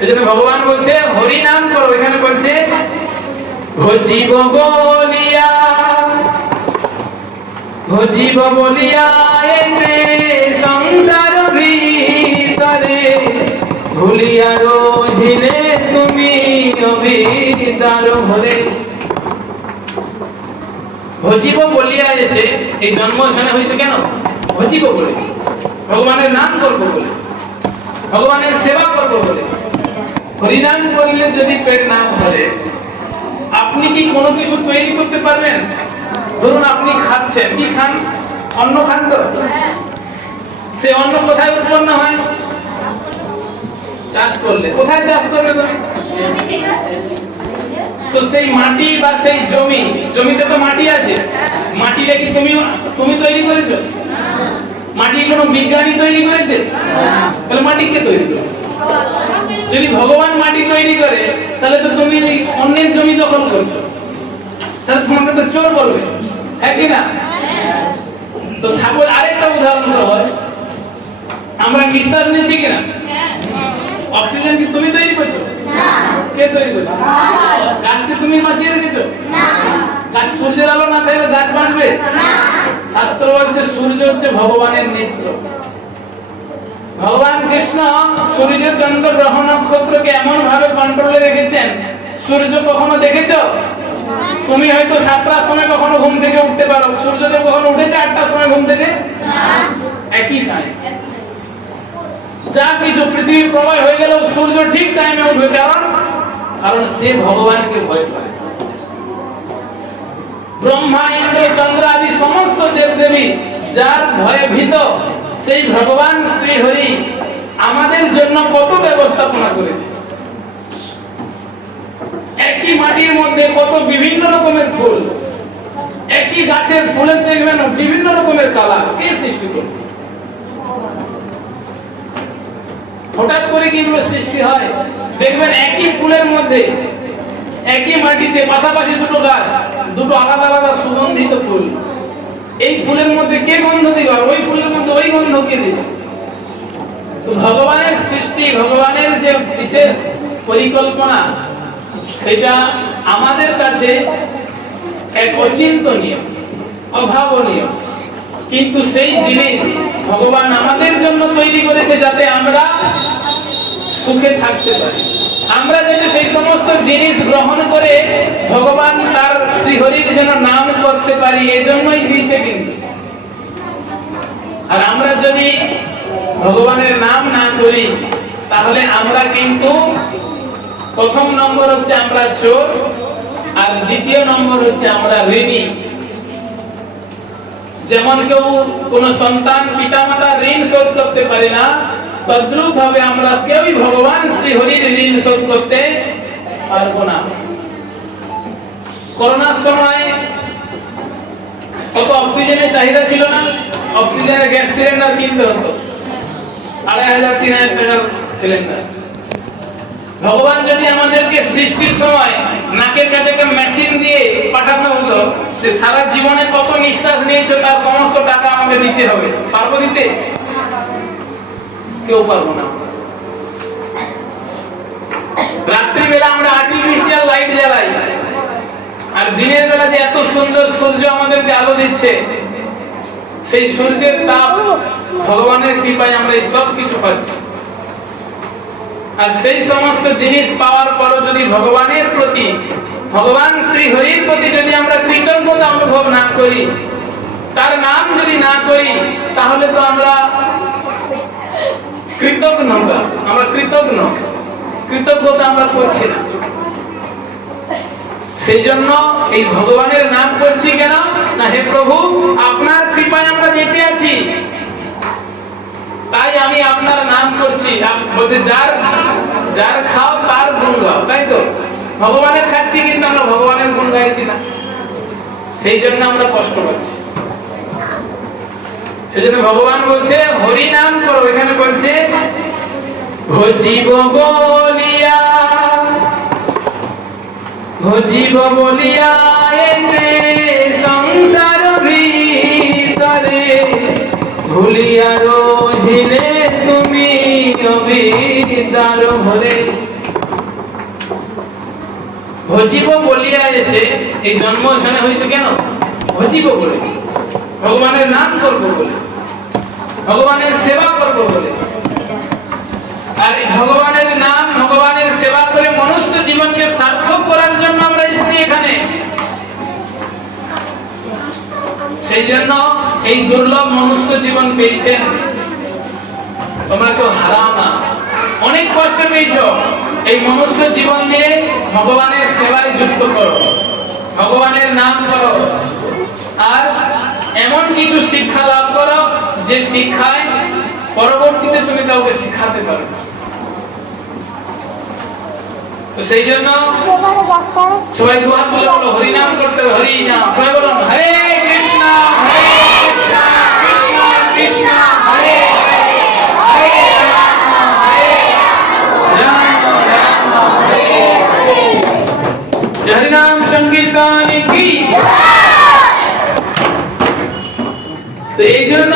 সেজন্য ভগবান বলছে হরি নাম করো, এখানে বলছে ভজিব বলিয়া, ভজিব বলিয়া এসে সংসার ভিতরে ভুলিয়া রহিলে তুমি অবিদ্যার ঘরে। ভজিব বলিয়া এসে, এই জন্ম এখানে হয়েছে কেন? ভজিব বলে, ভগবানের নাম করবো বলে, ভগবানের সেবা করবো বলে। হরিনাম করলে যদি পেট না ভরে, আপনি কি কোনো কিছু তৈরি করতে পারবেন? ধরুন আপনি খাচ্ছেন, কি খান? অন্ন খান তো? সে অন্ন কোথায় উৎপন্ন হয়? চাষ করলে। কোথায় চাষ করবে তুমি? তো সেই মাটি বা সেই জমি, জমিতে তো মাটি আছে, মাটিটা কি তুমি তৈরি করেছো? মাটি কোনো বিজ্ঞানী তৈরি করেছে? তাহলে মাটি কে তৈরি করে? যদি ভগবান মাটি তৈরি করে, তাহলে তো তুমি অন্যের জমি দখল করছো, তাহলে তোমাকে তো চোর বলবে, হ্যাঁ কি না? তো সাপোজ আরেকটা উদাহরণ সহজ, আমরা নিঃশ্বাস নিচ্ছি কিনা? অক্সিজেন কি তুমি তৈরি করছো? কে তৈরি করছে? গাছকে তুমি বাঁচিয়ে রেখেছো? গাছ সূর্যের আলো না থাকলে গাছ বাঁচবে? শাস্ত্র বলছে সূর্য হচ্ছে ভগবানের নেত্র। ভগবান কৃষ্ণ সূর্য, চন্দ্র, গ্রহ, নক্ষত্রকে এমন ভাবে কন্ট্রোলে রেখেছেন, সূর্য কখনো দেখেছো? তুমি হয়তো 7টার সময় কখনো ঘুম থেকে উঠতে পারো, সূর্যদেব কখনো উঠেছে 8টার সময় ঘুম থেকে? একই টাইম। যা কিছু পৃথিবী প্রলয় হয়ে গেল, সূর্য ঠিক টাইমে উঠবে। কারণ সে ভগবানকে ভয় করে। ব্রহ্মা, ইন্দ্র, চন্দ্র আদি সমস্ত দেবদেবী যার ভয়ে ভীত, সেই ভগবান শ্রী হরি আমাদের জন্য কত ব্যবস্থাপনা করেছে। একই মাটির মধ্যে কত বিভিন্ন রকমের ফুল, একই গাছের ফুলের দেখবেন বিভিন্ন রকমের কালার, কে সৃষ্টি করে? হঠাৎ করে কিভাবে সৃষ্টি হয়? দেখবেন একই ফুলের মধ্যে, একই মাটিতে পাশাপাশি দুটো গাছ, দুটো আলাদা আলাদা সুগন্ধিত ফুল। এই ফুলের মধ্যে কে গন্ধ দিল, আর ওই ফুলের মধ্যে ওই গন্ধ কে দিল? তো ভগবানের সৃষ্টি, ভগবানের যে বিশেষ পরিকল্পনা, সেটা আমাদের কাছে এক অচিন্তনীয়, অভাবনীয়। কিন্তু সেই জিনিস ভগবান আমাদের জন্য তৈরি করেছে যাতে আমরা সুখে থাকতে পারি। আমরা যাতে সেই সমস্ত জিনিস গ্রহণ করে ভগবান তার শ্রীহরির জন্য নাম করতে পারি, এজন্যই দিয়েছে। কিন্তু আর আমরা যদি ভগবানের নাম না করি, তাহলে আমরা কিন্তু প্রথম নম্বর হচ্ছে আমরা চোর, আর দ্বিতীয় নম্বর হচ্ছে আমরা ঋণী। যেমন কেউ কোন সন্তান পিতামাতার ঋণ শোধ করতে পারে না, তদ্রূপ ভাবে আমরা কেউই ভগবান শ্রী হরির ঋণ শোধ করতে পারবো না। করোনার সময় কত অক্সিজেনের চাহিদা ছিল না? অক্সিজেনের গ্যাস সিলিন্ডার কিনতে হতো, 2500-3000 টাকার সিলিন্ডার। ভগবান যদি আমাদেরকে সৃষ্টির সময় নাকের কাছে একটা মেশিন দিয়ে পাঠানো হতো, যে সারা জীবনে কত নিঃশ্বাস নিয়েছে তার সমস্ত টাকা আমাকে দিতে হবে, পারবো দিতে? কেউ পারবো না। রাত্রিবেলা আমরা আর্টিফিশিয়াল লাইট জ্বালাই, আর দিনের বেলা যে এত সুন্দর সূর্য আমাদেরকে আলো দিচ্ছে, সেই সূর্যের তাপ ভগবানের কৃপায় আমরা এই সব কিছু পাচ্ছি। আর সেই সমস্ত জিনিস পাওয়ার পরও যদি ভগবানের প্রতি, ভগবান শ্রী হরির প্রতি যদি আমরা কৃতজ্ঞতা অনুভব না করি, তার নাম যদি না করি, তাহলে তো আমরা কৃতজ্ঞ, কৃতজ্ঞতা আমরা করছি না। সেই জন্য এই ভগবানের নাম করছি কেন না, হে প্রভু আপনার কৃপায় আমরা বেঁচে আছি, তাই আমি আপনার নাম করছি। বলছে যার খাও তার গুণ গাও, তাই তো? ভগবানের খাচ্ছি কিন্তু আমরা ভগবানের গুণ গাইছি না, সেই জন্য আমরা কষ্ট পাচ্ছি। সেজন্য ভগবান বলছে হরি নাম করো, এখানে বলছে ভজিব বলিয়া, ভজিব বলিয়া এসে সংসার ভিতরে ভুলিয়া রহিলে তুমি অবিদ্যার ভরে ভজিব বলিয়া এসে, এই জন্ম এখানে হয়েছে কেন? ভজিব বলে, ভগবানের নাম করব বলে, ভগবানের সেবা করব বলে। আর এই ভগবানের নাম, ভগবানের সেবা করে মনুষ্য জীবনকে সার্থক করার জন্য আমরা এসেছি এখানে। সেই জন্য এই দুর্লভ মনুষ্য জীবন পেয়েছেন, তোমরা কেউ হারাও না। অনেক কষ্ট পেয়েছো, এই মনুষ্য জীবন দিয়ে ভগবানের সেবায় যুক্ত করো, ভগবানের নাম করো, আর এমন কিছু শিক্ষা লাভ করো যে শিক্ষায় পরবর্তীতে তুমি কাউকে শিখাতে পারো। তো সেই জন্য সবাই দুহাত তুলে বলো হরি নাম করতে হবে, হরি নাম। সবাই বলুন হরে কৃষ্ণ হরে কৃষ্ণ কৃষ্ণ কৃষ্ণ হরে হরে, হরে রাম হরে রাম রাম হরে হরে। হরি নাম সংকীর্তন কি। তো এই জন্য